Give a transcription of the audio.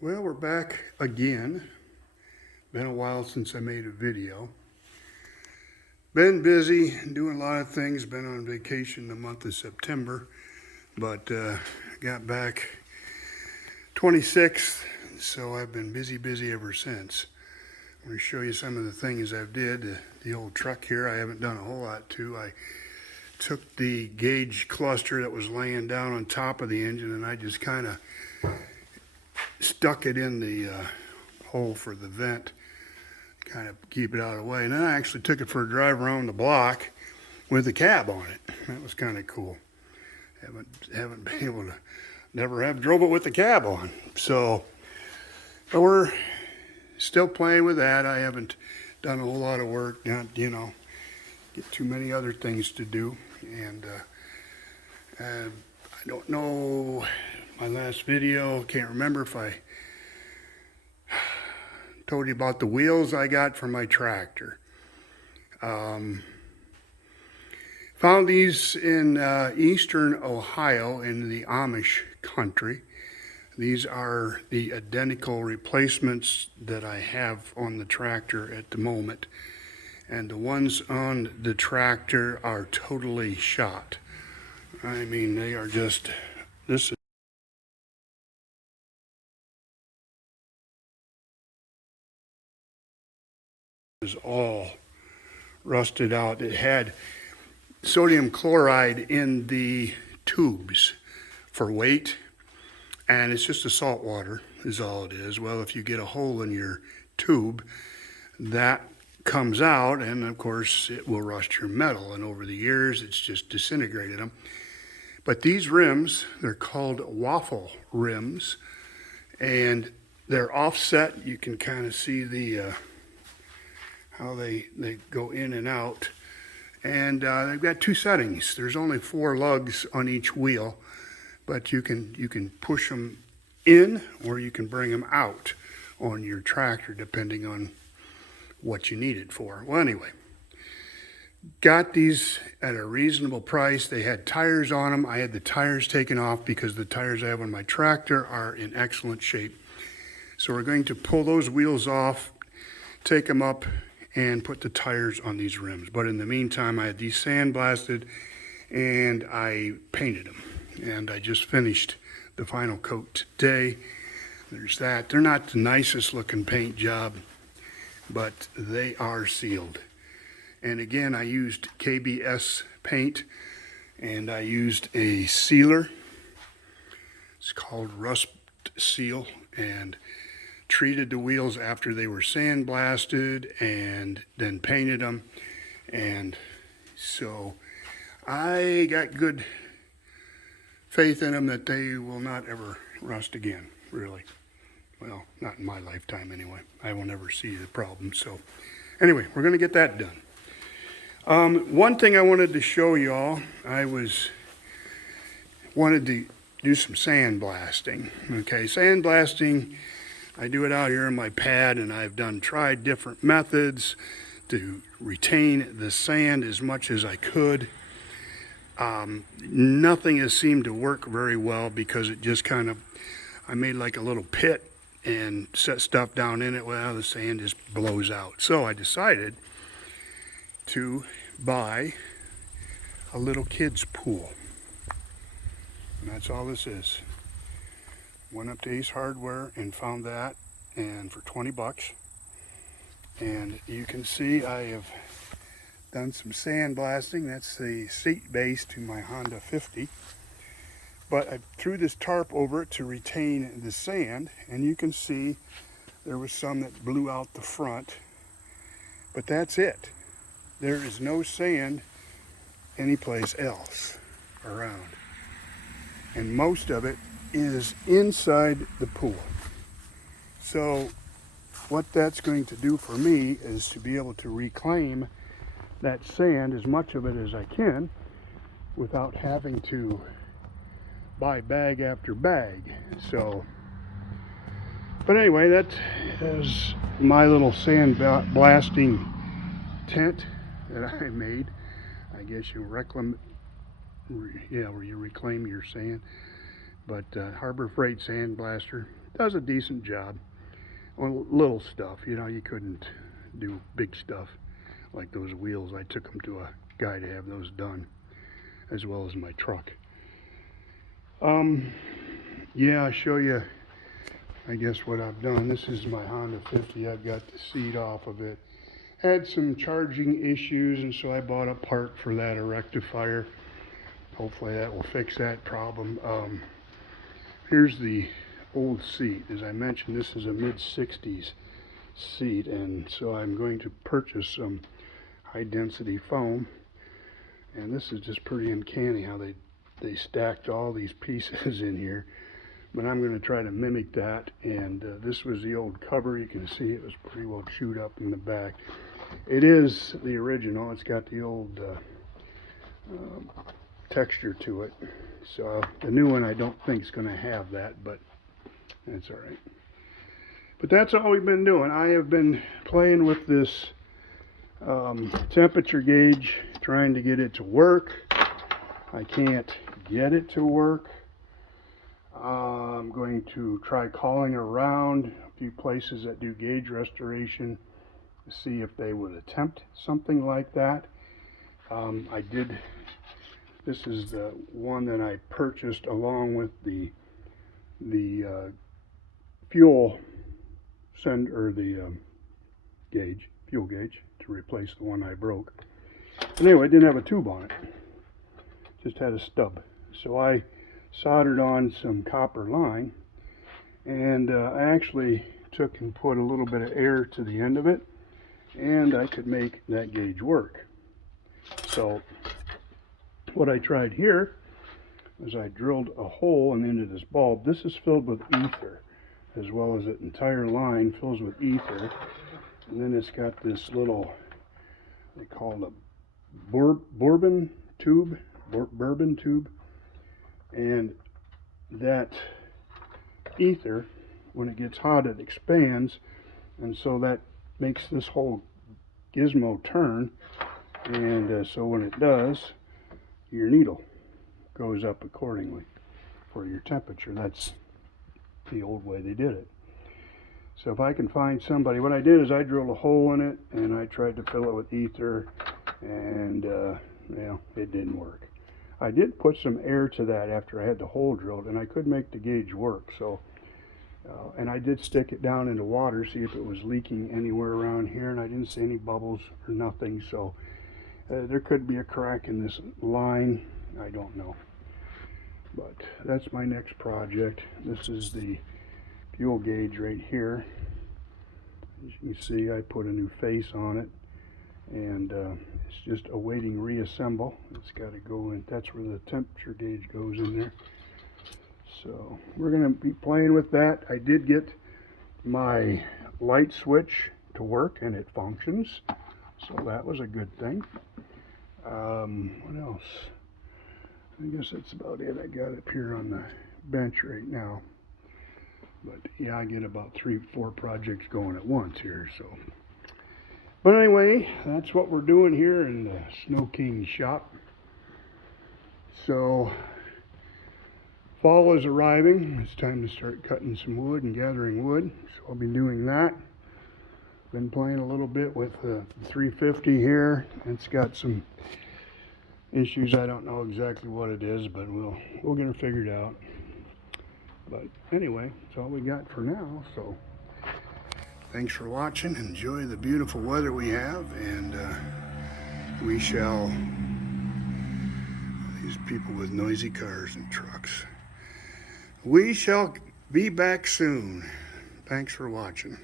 Well, we're back again. Been a while since I made a video. Been busy doing a lot of things. Been on vacation the month of September, but got back 26th, so I've been busy ever since. I'm going to show you some of the things I've did. The old truck here, I haven't done a whole lot to. I took the gauge cluster that was laying down on top of the engine and I just kind of stuck it in the hole for the vent, kind of keep it out of the way. And then I actually took it for a drive around the block with the cab on it. That was kind of cool. Haven't been able to, never have drove it with the cab on. So, but we're still playing with that. I haven't done a whole lot of work, not, get too many other things to do. And I don't know, my last video, can't remember if I told you about the wheels I got for my tractor. Found these in eastern Ohio in the Amish country. These are the identical replacements that I have on the tractor at the moment. And the ones on the tractor are totally shot. I mean, they are just, this is all rusted out. It had sodium chloride in the tubes for weight, and it's just a salt water is all it is. Well, if you get a hole in your tube, that comes out, and of course it will rust your metal, and over the years it's just disintegrated them. But these rims, they're called waffle rims, and they're offset. You can kind of see the how they go in and out, and they've got two settings. There's only 4 lugs on each wheel, but you can push them in or you can bring them out on your tractor depending on what you need it for. Well, anyway, got these at a reasonable price. They had tires on them. I had the tires taken off because the tires I have on my tractor are in excellent shape. So we're going to pull those wheels off, take them up, and put the tires on these rims. But in the meantime, I had these sandblasted and I painted them. And I just finished the final coat today. There's that. They're not the nicest looking paint job, but they are sealed. And again, I used KBS paint and I used a sealer. It's called Rust Seal, and treated the wheels after they were sandblasted and then painted them. And so I got good faith in them that they will not ever rust again, really. Well, not in my lifetime anyway. I will never see the problem. So anyway, we're going to get that done. One thing I wanted to show y'all, wanted to do some sandblasting. Okay, sandblasting, I do it out here in my pad, and I've tried different methods to retain the sand as much as I could. Nothing has seemed to work very well because it just kind of, I made like a little pit and set stuff down in it. Well, the sand just blows out. So I decided to buy a little kid's pool. And that's all this is. Went up to Ace Hardware and found that, and for 20 bucks. And you can see I have done some sandblasting. That's the seat base to my Honda 50. But I threw this tarp over it to retain the sand, and you can see there was some that blew out the front. But that's it. There is no sand anyplace else around. And most of it is inside the pool. So what that's going to do for me is to be able to reclaim that sand, as much of it as I can, without having to buy bag after bag. So, but anyway, that is my little sand blasting tent that I made. I guess you where you reclaim your sand. But Harbor Freight sand blaster, does a decent job on little stuff. You know, you couldn't do big stuff like those wheels. I took them to a guy to have those done, as well as my truck. Yeah, I'll show you, I guess, what I've done. This is my Honda 50. I've got the seat off of it. Had some charging issues, and so I bought a part for that, a rectifier. Hopefully that will fix that problem. Here's the old seat. As I mentioned, this is a mid-60s seat, and so I'm going to purchase some high-density foam. And this is just pretty uncanny how they stacked all these pieces in here. But I'm going to try to mimic that. And this was the old cover. You can see it was pretty well chewed up in the back. It is the original. It's got the old texture to it. So the new one I don't think is going to have that, but that's all right. But that's all we've been doing. I have been playing with this temperature gauge, trying to get it to work. I can't get it to work. I'm going to try calling around a few places that do gauge restoration to see if they would attempt something like that. This is the one that I purchased along with the fuel fuel gauge, to replace the one I broke. But anyway, it didn't have a tube on it, just had a stub. So I soldered on some copper line, and I actually took and put a little bit of air to the end of it, and I could make that gauge work. So what I tried here was I drilled a hole in the end of this bulb. This is filled with ether, as well as the entire line fills with ether. And then it's got this little, they call it a bourbon tube, and that ether, when it gets hot, it expands, and so that makes this whole gizmo turn, and so when it does, your needle goes up accordingly for your temperature. That's the old way they did it. So if I can find somebody, what I did is I drilled a hole in it and I tried to fill it with ether, and well, it didn't work. I did put some air to that after I had the hole drilled, and I could make the gauge work. So and I did stick it down into water, see if it was leaking anywhere around here, and I didn't see any bubbles or nothing. So there could be a crack in this line, I don't know. But that's my next project. This is the fuel gauge right here. As you can see, I put a new face on it, and it's just awaiting reassemble. It's got to go in. That's where the temperature gauge goes in there. So we're going to be playing with that. I did get my light switch to work, and it functions, so that was a good thing. What else? I guess that's about it. I got it here on the bench right now. But yeah, I get about 3-4 projects going at once here. So, but anyway, that's what we're doing here in the Snow King shop. So fall is arriving. It's time to start cutting some wood and gathering wood. So I'll be doing that. Been playing a little bit with the 350 here. It's got some issues. I don't know exactly what it is, but we'll get it figured out. But anyway, that's all we got for now. So thanks for watching. Enjoy the beautiful weather we have, and we shall, these people with noisy cars and trucks, we shall be back soon. Thanks for watching.